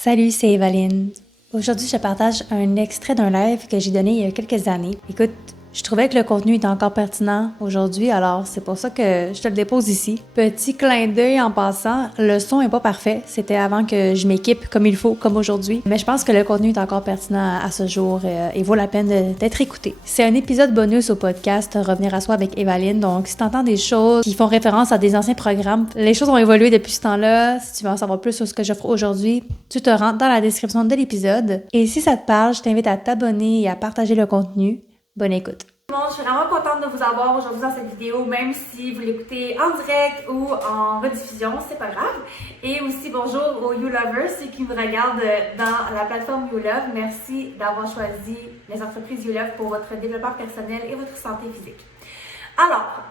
Salut, c'est Evaline. Aujourd'hui, je partage un extrait d'un live que j'ai donné il y a quelques années. Écoute, je trouvais que le contenu était encore pertinent aujourd'hui, alors c'est pour ça que je te le dépose ici. Petit clin d'œil en passant, le son est pas parfait. C'était avant que je m'équipe comme il faut, comme aujourd'hui. Mais je pense que le contenu est encore pertinent à ce jour et vaut la peine d'être écouté. C'est un épisode bonus au podcast Revenir à soi avec Evaline. Donc, si t'entends des choses qui font référence à des anciens programmes, les choses ont évolué depuis ce temps-là. Si tu veux en savoir plus sur ce que j'offre aujourd'hui, tu te rends dans la description de l'épisode. Et si ça te parle, je t'invite à t'abonner et à partager le contenu. Bonne écoute. Je suis vraiment contente de vous avoir aujourd'hui dans cette vidéo, même si vous l'écoutez en direct ou en rediffusion, c'est pas grave. Et aussi bonjour aux You Lovers, ceux qui me regardent dans la plateforme You Love. Merci d'avoir choisi les entreprises You Love pour votre développement personnel et votre santé physique. Alors,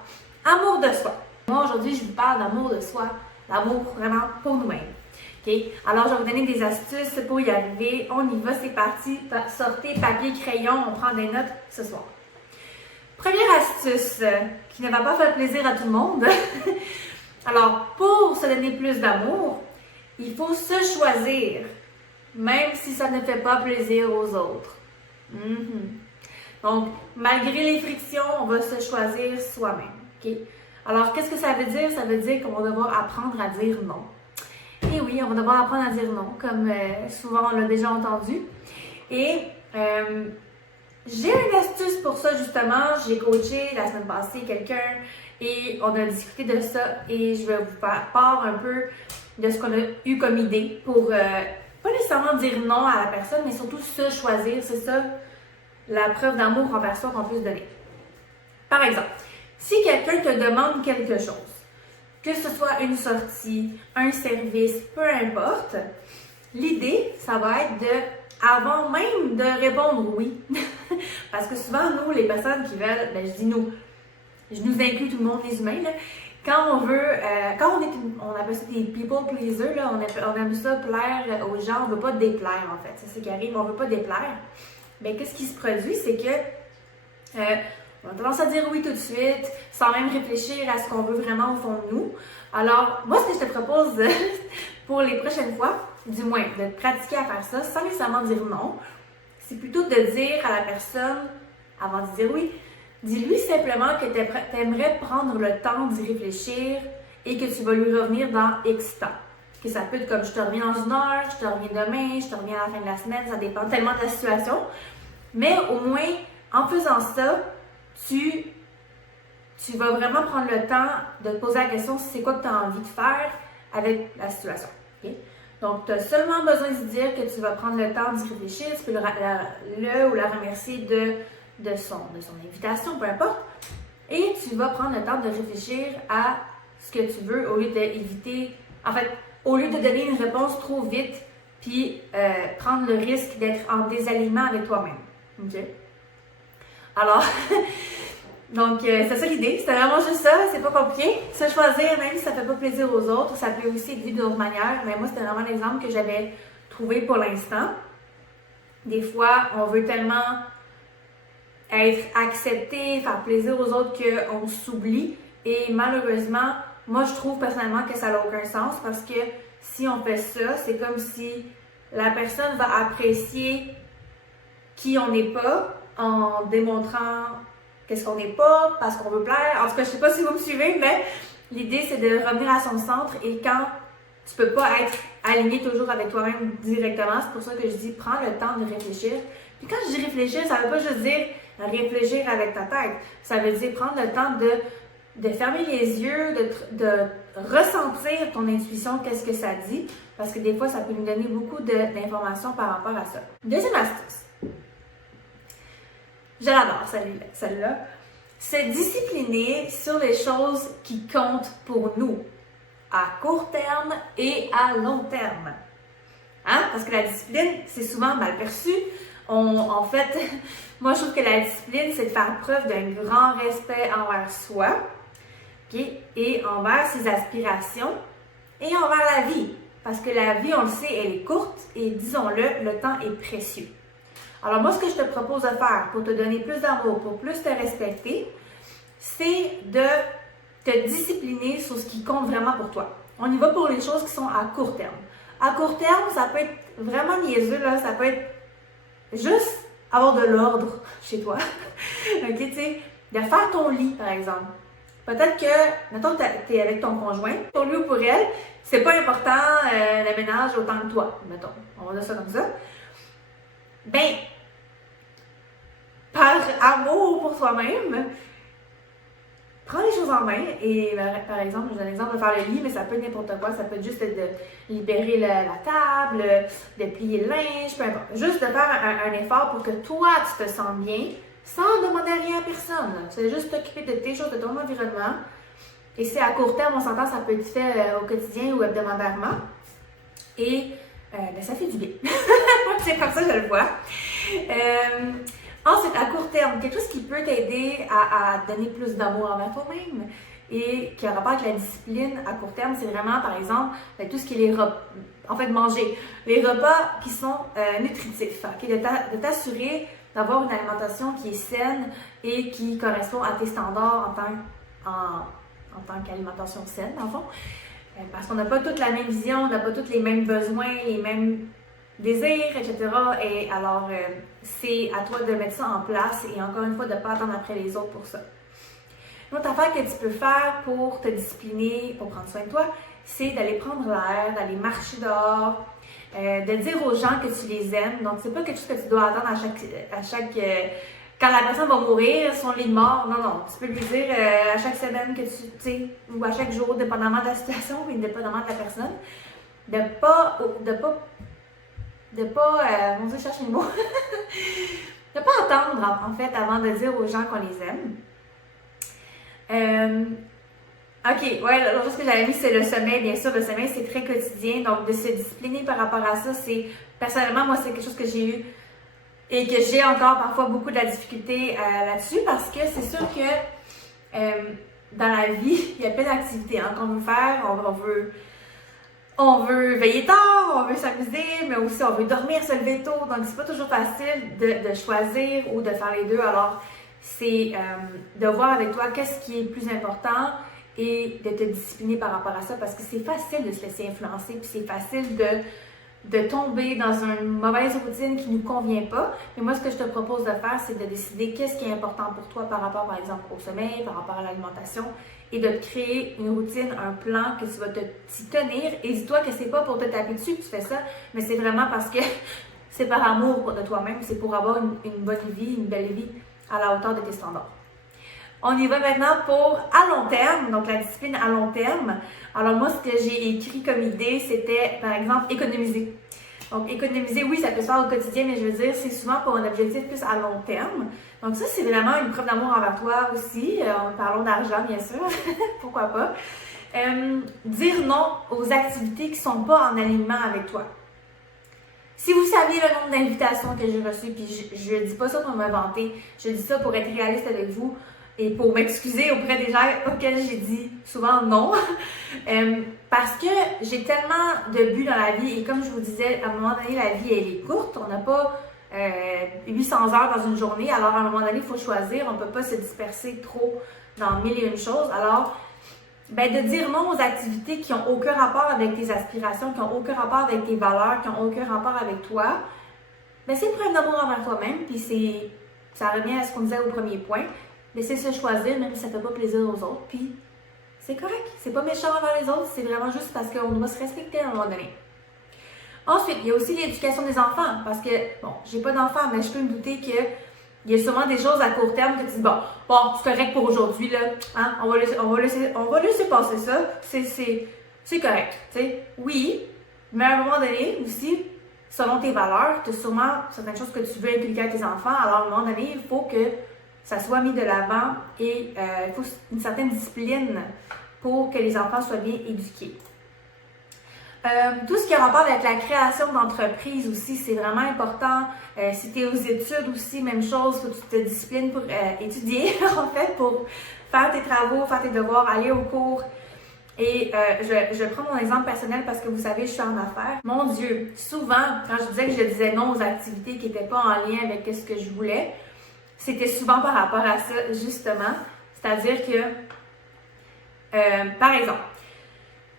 amour de soi. Moi aujourd'hui, je vous parle d'amour de soi, d'amour vraiment pour nous-mêmes. Okay? Alors, je vais vous donner des astuces pour y arriver. On y va, c'est parti. Sortez papier, crayon, on prend des notes ce soir. Première astuce qui ne va pas faire plaisir à tout le monde. Alors, pour se donner plus d'amour, il faut se choisir, même si ça ne fait pas plaisir aux autres. Donc, malgré les frictions, on va se choisir soi-même. Okay? Alors, qu'est-ce que ça veut dire? Ça veut dire qu'on va devoir apprendre à dire non. Et oui, on va devoir apprendre à dire non, comme souvent on l'a déjà entendu. Et j'ai une astuce pour ça justement. J'ai coaché la semaine passée quelqu'un et on a discuté de ça et je vais vous faire part un peu de ce qu'on a eu comme idée pour pas nécessairement dire non à la personne, mais surtout se choisir. C'est ça la preuve d'amour envers soi qu'on peut se donner. Par exemple, si quelqu'un te demande quelque chose, que ce soit une sortie, un service, peu importe, l'idée, ça va être avant même de répondre oui, parce que souvent, nous, les personnes qui veulent, je dis nous, je nous inclus tout le monde, les humains, là, quand on veut, on appelle ça des people pleasers, là, on aime ça plaire aux gens, on veut pas déplaire en fait, c'est ce qui arrive, on veut pas déplaire. Mais qu'est-ce qui se produit, c'est que on a tendance à dire oui tout de suite, sans même réfléchir à ce qu'on veut vraiment au fond de nous. Alors, moi, ce que je te propose pour les prochaines fois, du moins, de pratiquer à faire ça, sans nécessairement dire non, c'est plutôt de dire à la personne, avant de dire oui, dis-lui simplement que tu aimerais prendre le temps d'y réfléchir et que tu vas lui revenir dans X temps. Que ça peut être comme je te reviens dans une heure, je te reviens demain, je te reviens à la fin de la semaine, ça dépend tellement de la situation. Mais au moins, en faisant ça, tu vas vraiment prendre le temps de te poser la question si c'est quoi que tu as envie de faire avec la situation. Okay? Donc, tu as seulement besoin de dire que tu vas prendre le temps d'y réfléchir, tu peux le ou la remercier de son invitation, peu importe. Et tu vas prendre le temps de réfléchir à ce que tu veux au lieu d'éviter, en fait, au lieu de donner une réponse trop vite, puis prendre le risque d'être en désalignement avec toi-même. OK? Alors, donc c'est ça l'idée, c'était vraiment juste ça, c'est pas compliqué. Se choisir, même si ça fait pas plaisir aux autres, ça peut aussi être vu d'une autre manière, mais moi c'était vraiment l'exemple que j'avais trouvé pour l'instant. Des fois, on veut tellement être accepté, faire plaisir aux autres qu'on s'oublie, et malheureusement, moi je trouve personnellement que ça n'a aucun sens parce que si on fait ça, c'est comme si la personne va apprécier qui on n'est pas en démontrant qu'est-ce qu'on n'est pas, parce qu'on veut plaire. En tout cas, je sais pas si vous me suivez, mais l'idée, c'est de revenir à son centre et quand tu peux pas être aligné toujours avec toi-même directement, c'est pour ça que je dis prends le temps de réfléchir. Puis quand je dis réfléchir, ça veut pas juste dire réfléchir avec ta tête. Ça veut dire prendre le temps de fermer les yeux, de ressentir ton intuition, qu'est-ce que ça dit, parce que des fois, ça peut nous donner beaucoup d'informations par rapport à ça. Deuxième astuce. Je l'adore, celle-là. Se discipliner sur les choses qui comptent pour nous, à court terme et à long terme. Hein? Parce que la discipline, c'est souvent mal perçu. En fait, moi, je trouve que la discipline, c'est de faire preuve d'un grand respect envers soi, okay? Et envers ses aspirations et envers la vie. Parce que la vie, on le sait, elle est courte et disons-le, le temps est précieux. Alors moi, ce que je te propose de faire pour te donner plus d'amour, pour plus te respecter, c'est de te discipliner sur ce qui compte vraiment pour toi. On y va pour les choses qui sont à court terme. À court terme, ça peut être vraiment niaiseux, là. Ça peut être juste avoir de l'ordre chez toi. OK, tu sais, de faire ton lit, par exemple. Peut-être que, mettons que t'es avec ton conjoint, pour lui ou pour elle, c'est pas important le ménage autant que toi, mettons. On va dire ça comme ça. Ben, par amour pour soi-même, prends les choses en main et, par exemple, je donne l'exemple de faire le lit, mais ça peut être n'importe quoi. Ça peut être juste de libérer la table, de plier le linge, peu importe. Juste de faire un effort pour que toi, tu te sentes bien, sans demander rien à personne. C'est juste t'occuper de tes choses, de ton environnement. Et si à court terme, on s'entend, ça peut être fait au quotidien ou hebdomadairement. Et ben, ça fait du bien. C'est comme ça que je le vois. Ensuite, à court terme, quelque chose qui peut t'aider à donner plus d'amour envers toi-même et qui a rapport avec la discipline à court terme, c'est vraiment, par exemple, tout ce qui est les repas. En fait, manger. Les repas qui sont nutritifs. Okay? De t'assurer d'avoir une alimentation qui est saine et qui correspond à tes standards en tant qu'alimentation saine, dans le fond. Parce qu'on n'a pas toute la même vision, on n'a pas tous les mêmes besoins, les mêmes désirs, etc. Et alors, c'est à toi de mettre ça en place et encore une fois, de ne pas attendre après les autres pour ça. Une autre affaire que tu peux faire pour te discipliner, pour prendre soin de toi, c'est d'aller prendre l'air, d'aller marcher dehors, de dire aux gens que tu les aimes. Donc, c'est pas quelque chose que tu dois attendre à chaque quand la personne va mourir, son lit de mort. Non, non. Tu peux lui dire à chaque semaine que tu sais, ou à chaque jour, dépendamment de la situation, mais dépendamment de la personne, de pas mon Dieu, je cherche les mots, de pas attendre, en fait, avant de dire aux gens qu'on les aime. OK, ouais, l'autre chose que j'avais mis, c'est le sommeil. Bien sûr, le sommeil, c'est très quotidien. Donc, de se discipliner par rapport à ça, c'est, personnellement, moi, c'est quelque chose que j'ai eu et que j'ai encore parfois beaucoup de la difficulté là-dessus parce que c'est sûr que dans la vie, il y a plein d'activités qu'on veut faire. On veut veiller tard, on veut s'amuser, mais aussi on veut dormir, se lever tôt. Donc, c'est pas toujours facile de choisir ou de faire les deux. Alors, c'est de voir avec toi qu'est-ce qui est le plus important et de te discipliner par rapport à ça parce que c'est facile de se laisser influencer puis c'est facile de tomber dans une mauvaise routine qui ne nous convient pas. Mais moi, ce que je te propose de faire, c'est de décider qu'est-ce qui est important pour toi par rapport, par exemple, au sommeil, par rapport à l'alimentation et de te créer une routine, un plan que tu vas t'y tenir. Et dis-toi que c'est pas pour te taper dessus que tu fais ça, mais c'est vraiment parce que c'est par amour de toi-même, c'est pour avoir une bonne vie, une belle vie à la hauteur de tes standards. On y va maintenant pour à long terme, donc la discipline à long terme. Alors moi, ce que j'ai écrit comme idée, c'était par exemple économiser. Donc économiser, oui, ça peut se faire au quotidien, mais je veux dire, c'est souvent pour un objectif plus à long terme. Donc ça, c'est vraiment une preuve d'amour envers toi aussi. Parlons d'argent, bien sûr, pourquoi pas. Dire non aux activités qui ne sont pas en alignement avec toi. Si vous saviez le nombre d'invitations que j'ai reçues, puis je ne dis pas ça pour me vanter, je dis ça pour être réaliste avec vous, et pour m'excuser auprès des gens auxquels j'ai dit souvent non. Parce que j'ai tellement de buts dans la vie et comme je vous disais, à un moment donné, la vie, elle est courte. On n'a pas 800 heures dans une journée. Alors, à un moment donné, il faut choisir. On ne peut pas se disperser trop dans mille et une choses. Alors, ben, de dire non aux activités qui n'ont aucun rapport avec tes aspirations, qui n'ont aucun rapport avec tes valeurs, qui n'ont aucun rapport avec toi, ben, c'est une preuve d'amour envers toi-même. Puis ça revient à ce qu'on disait au premier point. Laisser se choisir, même si ça ne fait pas plaisir aux autres, puis c'est correct. C'est pas méchant envers les autres, c'est vraiment juste parce qu'on doit se respecter à un moment donné. Ensuite, il y a aussi l'éducation des enfants, parce que, bon, j'ai pas d'enfants, mais je peux me douter qu'il y a sûrement des choses à court terme que tu dis, bon, c'est correct pour aujourd'hui, là, hein, on va laisser passer ça, c'est correct, tu sais. Oui, mais à un moment donné, aussi, selon tes valeurs, tu as sûrement certaines choses que tu veux impliquer à tes enfants, alors à un moment donné, il faut que ça soit mis de l'avant et il faut une certaine discipline pour que les enfants soient bien éduqués. Tout ce qui a rapport avec la création d'entreprise aussi, c'est vraiment important. Si tu es aux études aussi, même chose, il faut que tu te disciplines pour étudier, en fait, pour faire tes travaux, faire tes devoirs, aller au cours. Et je prends mon exemple personnel parce que vous savez, je suis en affaires. Mon Dieu, souvent, quand je disais que je disais non aux activités qui n'étaient pas en lien avec ce que je voulais, c'était souvent par rapport à ça, justement. C'est-à-dire que, par exemple,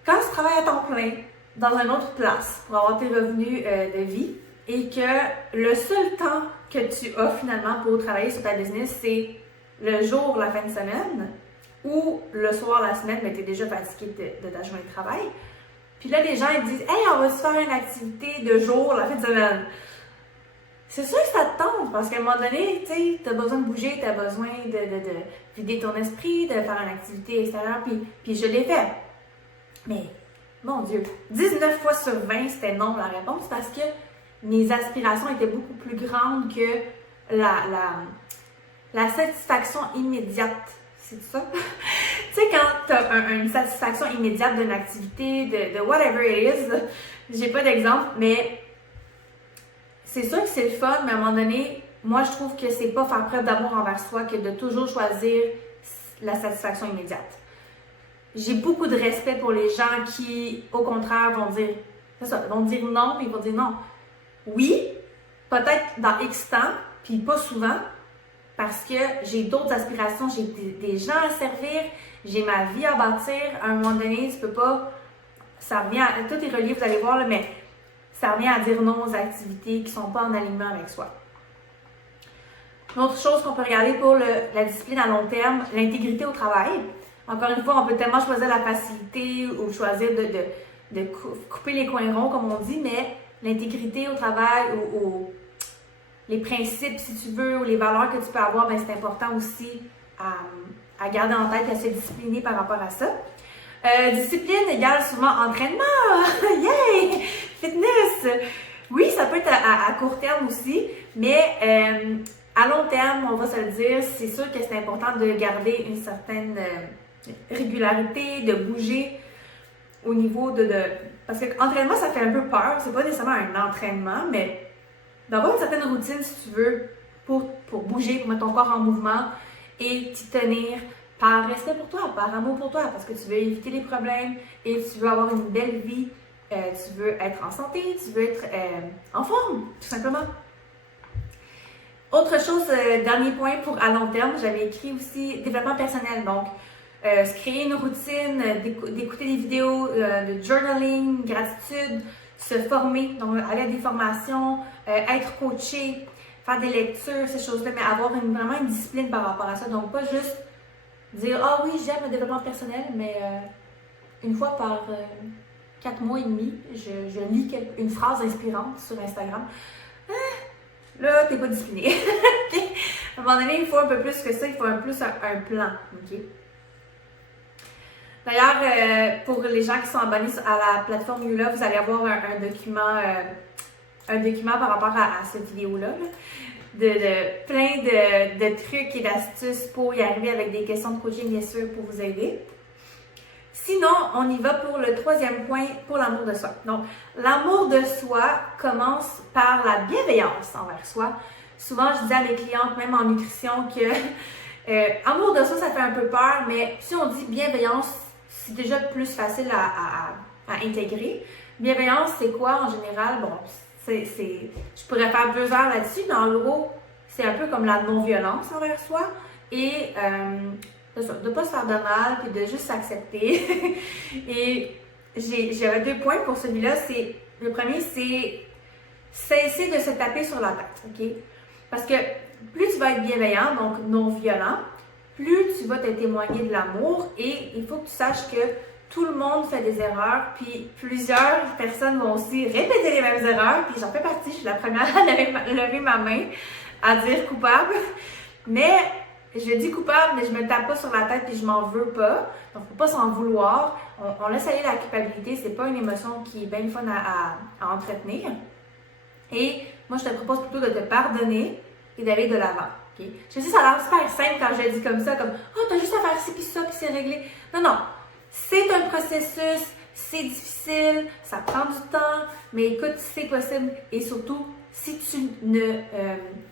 quand tu travailles à temps plein, dans une autre place pour avoir tes revenus de vie et que le seul temps que tu as finalement pour travailler sur ta business, c'est le jour, la fin de semaine, ou le soir, la semaine, mais tu es déjà fatigué de ta journée de travail. Puis là, les gens ils disent « Hey, on va se faire une activité de jour, la fin de semaine. » C'est sûr que ça te tente, parce qu'à un moment donné, tu as besoin de bouger, tu as besoin de vider ton esprit, de faire une activité extérieure, puis je l'ai fait. Mais, mon Dieu, 19 fois sur 20, c'était non la réponse, parce que mes aspirations étaient beaucoup plus grandes que la satisfaction immédiate. C'est ça? Tu sais, quand tu as une satisfaction immédiate d'une activité, de whatever it is, j'ai pas d'exemple, mais c'est sûr que c'est le fun, mais à un moment donné, moi, je trouve que c'est pas faire preuve d'amour envers soi que de toujours choisir la satisfaction immédiate. J'ai beaucoup de respect pour les gens qui, au contraire, vont dire non, puis ils vont dire non. Oui, peut-être dans X temps, puis pas souvent, parce que j'ai d'autres aspirations, j'ai des gens à servir, j'ai ma vie à bâtir. À un moment donné, tu peux pas... Ça revient à... Tout est relié, vous allez voir, là, mais ça revient à dire non aux activités qui sont pas en alignement avec soi. Une autre chose qu'on peut regarder pour la discipline à long terme, l'intégrité au travail. Encore une fois, on peut tellement choisir la facilité ou choisir de couper les coins ronds, comme on dit, mais l'intégrité au travail ou les principes, si tu veux, ou les valeurs que tu peux avoir, ben c'est important aussi à garder en tête, à se discipliner par rapport à ça. Discipline égale souvent entraînement. Yay! Fitness! Oui, ça peut être à court terme aussi, mais à long terme, on va se le dire, c'est sûr que c'est important de garder une certaine régularité, de bouger au niveau parce que l'entraînement, ça fait un peu peur. C'est pas nécessairement un entraînement, mais d'avoir une certaine routine, si tu veux, pour bouger, pour mettre ton corps en mouvement et t'y tenir par respect pour toi, par amour pour toi, parce que tu veux éviter les problèmes et tu veux avoir une belle vie, tu veux être en santé, tu veux être en forme, tout simplement. Autre chose, dernier point pour à long terme, j'avais écrit aussi développement personnel, donc se créer une routine, d'écouter des vidéos de journaling, gratitude, se former, donc aller à des formations, être coaché, faire des lectures, ces choses-là, mais avoir vraiment une discipline par rapport à ça. Donc, pas juste dire « Ah oui, j'aime le développement personnel », mais une fois par 4 mois et demi, je lis une phrase inspirante sur Instagram. Là, t'es pas discipliné. Okay? À un moment donné, il faut un peu plus que ça, il faut un plan. Okay? D'ailleurs, pour les gens qui sont abonnés à la plateforme Youla, vous allez avoir un document par rapport à cette vidéo-là, de plein de trucs et d'astuces pour y arriver avec des questions de coaching, bien sûr, pour vous aider. Sinon, on y va pour le troisième point, pour l'amour de soi. Donc, l'amour de soi commence par la bienveillance envers soi. Souvent, je dis à mes clientes, même en nutrition, que amour de soi, ça fait un peu peur, mais si on dit bienveillance, c'est déjà plus facile à intégrer. Bienveillance, c'est quoi en général? Bon, je pourrais faire 2 heures là-dessus, mais en gros, c'est un peu comme la non-violence envers soi et de ne pas se faire de mal puis de juste s'accepter. Et j'avais 2 points pour celui-là. Le premier, c'est cesser de se taper sur la tête, OK? Parce que plus tu vas être bienveillant, donc non-violent, plus tu vas te témoigner de l'amour et il faut que tu saches que tout le monde fait des erreurs, puis plusieurs personnes vont aussi répéter les mêmes erreurs, puis j'en fais partie, je suis la première à lever ma main, à dire coupable. Mais je dis coupable, mais je me tape pas sur la tête puis je m'en veux pas. Donc, faut pas s'en vouloir. On laisse aller la culpabilité, c'est pas une émotion qui est bien fun à entretenir. Et moi, je te propose plutôt de te pardonner et d'aller de l'avant. Okay? Je sais, ça a l'air super simple quand je le dis comme ça, comme « Oh, t'as juste à faire ci puis ça puis c'est réglé. » Non, non. C'est un processus, c'est difficile, ça prend du temps, mais écoute, c'est possible. Et surtout, si tu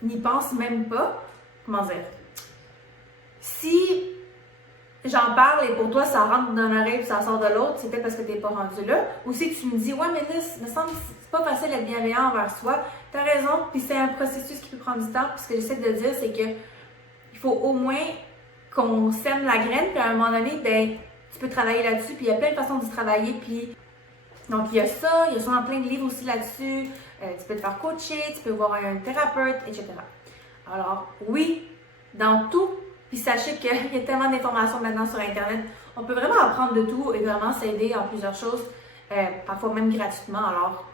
n'y penses même pas, comment dire, si j'en parle et pour toi ça rentre dans l'oreille et ça sort de l'autre, c'est peut-être parce que tu n'es pas rendu là. Ou si tu me dis, ouais, mais là, il me semble que c'est pas facile d'être bienveillant envers soi, tu as raison, puis c'est un processus qui peut prendre du temps. Puis ce que j'essaie de dire, c'est que il faut au moins qu'on sème la graine, puis à un moment donné, ben, tu peux travailler là-dessus, puis il y a plein de façons de travailler, puis Donc, il y a ça, il y a sûrement plein de livres aussi là-dessus. Tu peux te faire coacher, tu peux voir un thérapeute, etc. Alors, oui, dans tout, puis sachez qu'il y a tellement d'informations maintenant sur Internet, on peut vraiment apprendre de tout et vraiment s'aider en plusieurs choses, parfois même gratuitement, alors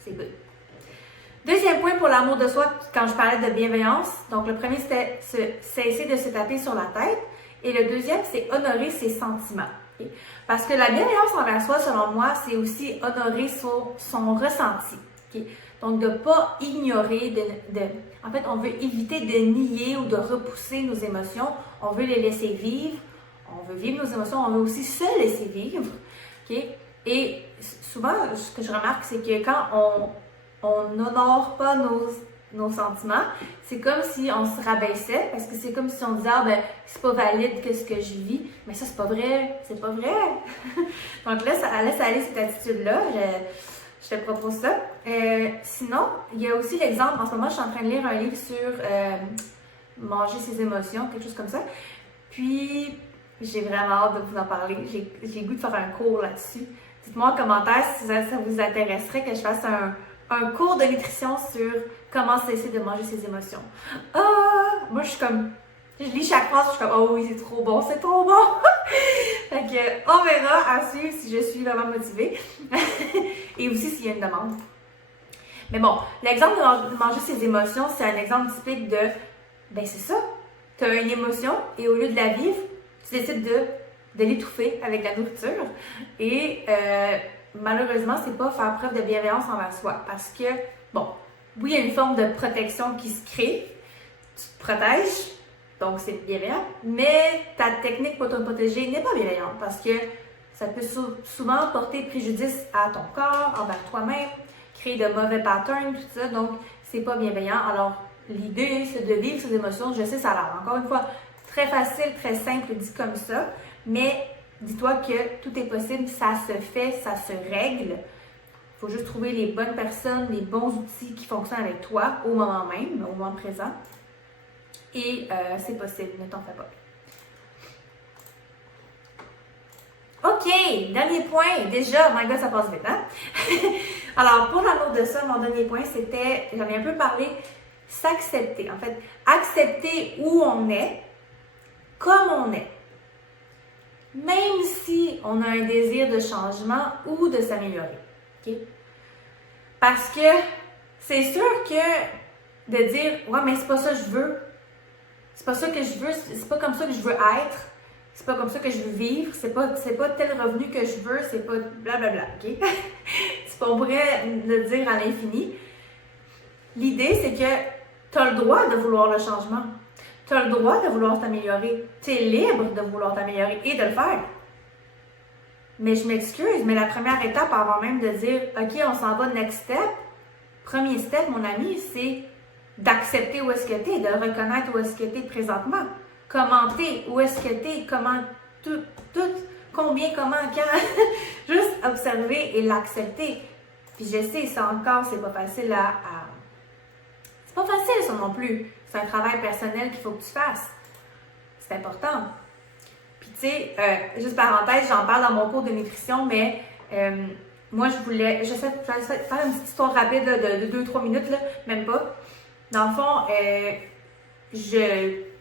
c'est good. Deuxième point pour l'amour de soi, quand je parlais de bienveillance, donc le premier c'était cesser de se taper sur la tête et le deuxième c'est honorer ses sentiments. Okay? Parce que la bienveillance envers soi, selon moi, c'est aussi honorer son ressenti. Okay? Donc, de ne pas ignorer, en fait, on veut éviter de nier ou de repousser nos émotions. On veut les laisser vivre. On veut vivre nos émotions. On veut aussi se laisser vivre. Okay? Et souvent, ce que je remarque, c'est que quand on n'honore pas nos sentiments, c'est comme si on se rabaissait, parce que c'est comme si on disait, ah ben, c'est pas valide qu'est-ce que je vis. Mais ça, c'est pas vrai. C'est pas vrai. Donc, laisse aller cette attitude-là. Je te propose ça. Sinon, il y a aussi l'exemple, en ce moment, je suis en train de lire un livre sur manger ses émotions, quelque chose comme ça. Puis, j'ai vraiment hâte de vous en parler. J'ai le goût de faire un cours là-dessus. Dites-moi en commentaire si ça vous intéresserait que je fasse un cours de nutrition sur comment cesser de manger ses émotions. Ah! Moi, je lis chaque phrase, je suis comme, oh oui, c'est trop bon, c'est trop bon! Fait que, on verra à suivre si je suis vraiment motivée. Et aussi s'il y a une demande. Mais bon, l'exemple de manger ses émotions, c'est un exemple typique de, ben c'est ça. Tu as une émotion et au lieu de la vivre, tu décides de l'étouffer avec la nourriture. Et malheureusement, c'est pas faire preuve de bienveillance envers soi. Parce que, bon, oui, il y a une forme de protection qui se crée. Tu te protèges. Donc, c'est bienveillant, mais ta technique pour te protéger n'est pas bienveillante parce que ça peut souvent porter préjudice à ton corps, envers toi-même, créer de mauvais patterns, tout ça. Donc, c'est pas bienveillant. Alors, l'idée, c'est de vivre ces émotions. Je sais, ça a l'air, encore une fois, très facile, très simple, dit comme ça, mais dis-toi que tout est possible, ça se fait, ça se règle. Il faut juste trouver les bonnes personnes, les bons outils qui fonctionnent avec toi au moment même, au moment présent. Et c'est possible, ne t'en fais pas. OK, dernier point. Déjà, my God, ça passe vite, hein? Alors, pour l'amour de ça, mon dernier point, c'était, j'en ai un peu parlé, s'accepter. En fait, accepter où on est, comme on est. Même si on a un désir de changement ou de s'améliorer. OK? Parce que c'est sûr que de dire, ouais, mais c'est pas ça que je veux. C'est pas ça que je veux, c'est pas comme ça que je veux être, c'est pas comme ça que je veux vivre, c'est pas tel revenu que je veux, c'est pas blablabla, ok? On pourrait le dire à l'infini. L'idée, c'est que tu as le droit de vouloir le changement. Tu as le droit de vouloir t'améliorer. Tu es libre de vouloir t'améliorer et de le faire. Mais je m'excuse, mais la première étape avant même de dire, ok, on s'en va next step, premier step, mon ami, c'est d'accepter où est-ce que tu es, de reconnaître où est-ce que tu es présentement. Comment tu es, où est-ce que tu es, comment, tout, combien, comment, quand. Juste observer et l'accepter. Puis je sais, ça encore, c'est pas facile C'est pas facile ça non plus. C'est un travail personnel qu'il faut que tu fasses. C'est important. Puis tu sais, juste parenthèse, j'en parle dans mon cours de nutrition, mais moi je sais faire une petite histoire rapide là, de 2-3 minutes, là, même pas. Dans le fond,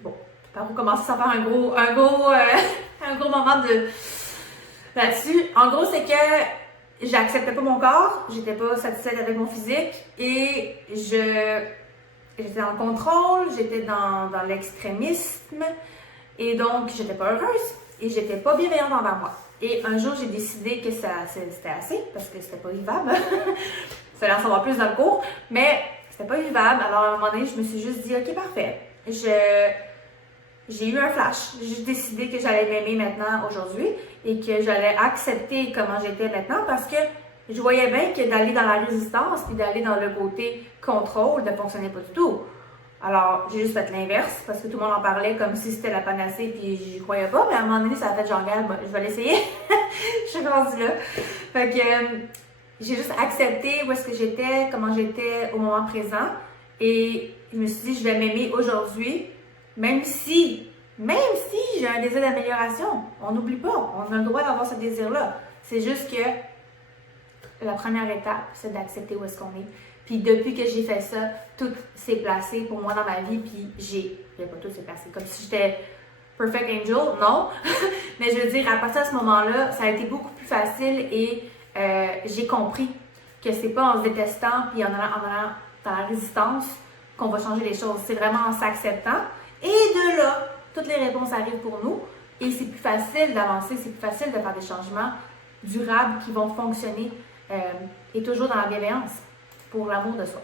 bon, par où commencer sans faire un gros moment là-dessus. En gros, c'est que j'acceptais pas mon corps, j'étais pas satisfaite avec mon physique et j'étais dans le contrôle, j'étais dans l'extrémisme et donc j'étais pas heureuse et j'étais pas bienveillante envers moi. Et un jour, j'ai décidé que c'était assez parce que c'était pas vivable. Ça allait en savoir plus dans le cours, mais c'était pas vivable. Alors, à un moment donné, je me suis juste dit, OK, parfait. J'ai eu un flash. J'ai décidé que j'allais m'aimer maintenant, aujourd'hui, et que j'allais accepter comment j'étais maintenant parce que je voyais bien que d'aller dans la résistance puis d'aller dans le côté contrôle ne fonctionnait pas du tout. Alors, j'ai juste fait l'inverse parce que tout le monde en parlait comme si c'était la panacée puis j'y croyais pas. Mais à un moment donné, ça a fait genre, regarde, je vais l'essayer. Je suis rendue là. Fait que j'ai juste accepté où est-ce que j'étais, comment j'étais au moment présent. Et je me suis dit, je vais m'aimer aujourd'hui, même si j'ai un désir d'amélioration. On n'oublie pas, on a le droit d'avoir ce désir-là. C'est juste que la première étape, c'est d'accepter où est-ce qu'on est. Puis depuis que j'ai fait ça, tout s'est placé pour moi dans ma vie, puis pas tout s'est placé comme si j'étais perfect angel, non. Mais je veux dire, à partir de ce moment-là, ça a été beaucoup plus facile et j'ai compris que c'est pas en se détestant puis en allant dans la résistance qu'on va changer les choses. C'est vraiment en s'acceptant. Et de là, toutes les réponses arrivent pour nous et c'est plus facile d'avancer, c'est plus facile de faire des changements durables qui vont fonctionner et toujours dans la bienveillance pour l'amour de soi.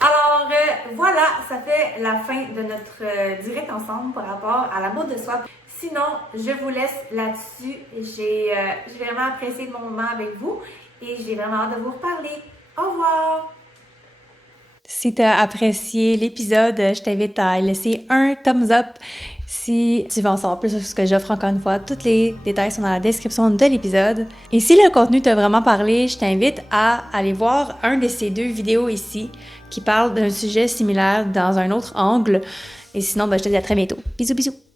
Alors voilà, ça fait la fin de notre direct ensemble par rapport à l'amour de soi. Sinon, je vous laisse là-dessus. J'ai vraiment apprécié mon moment avec vous et j'ai vraiment hâte de vous reparler. Au revoir! Si tu as apprécié l'épisode, je t'invite à laisser un thumbs up. Si tu veux en savoir plus sur ce que j'offre, encore une fois, tous les détails sont dans la description de l'épisode. Et si le contenu t'a vraiment parlé, je t'invite à aller voir un de ces 2 vidéos ici qui parle d'un sujet similaire dans un autre angle. Et sinon, je te dis à très bientôt. Bisous, bisous!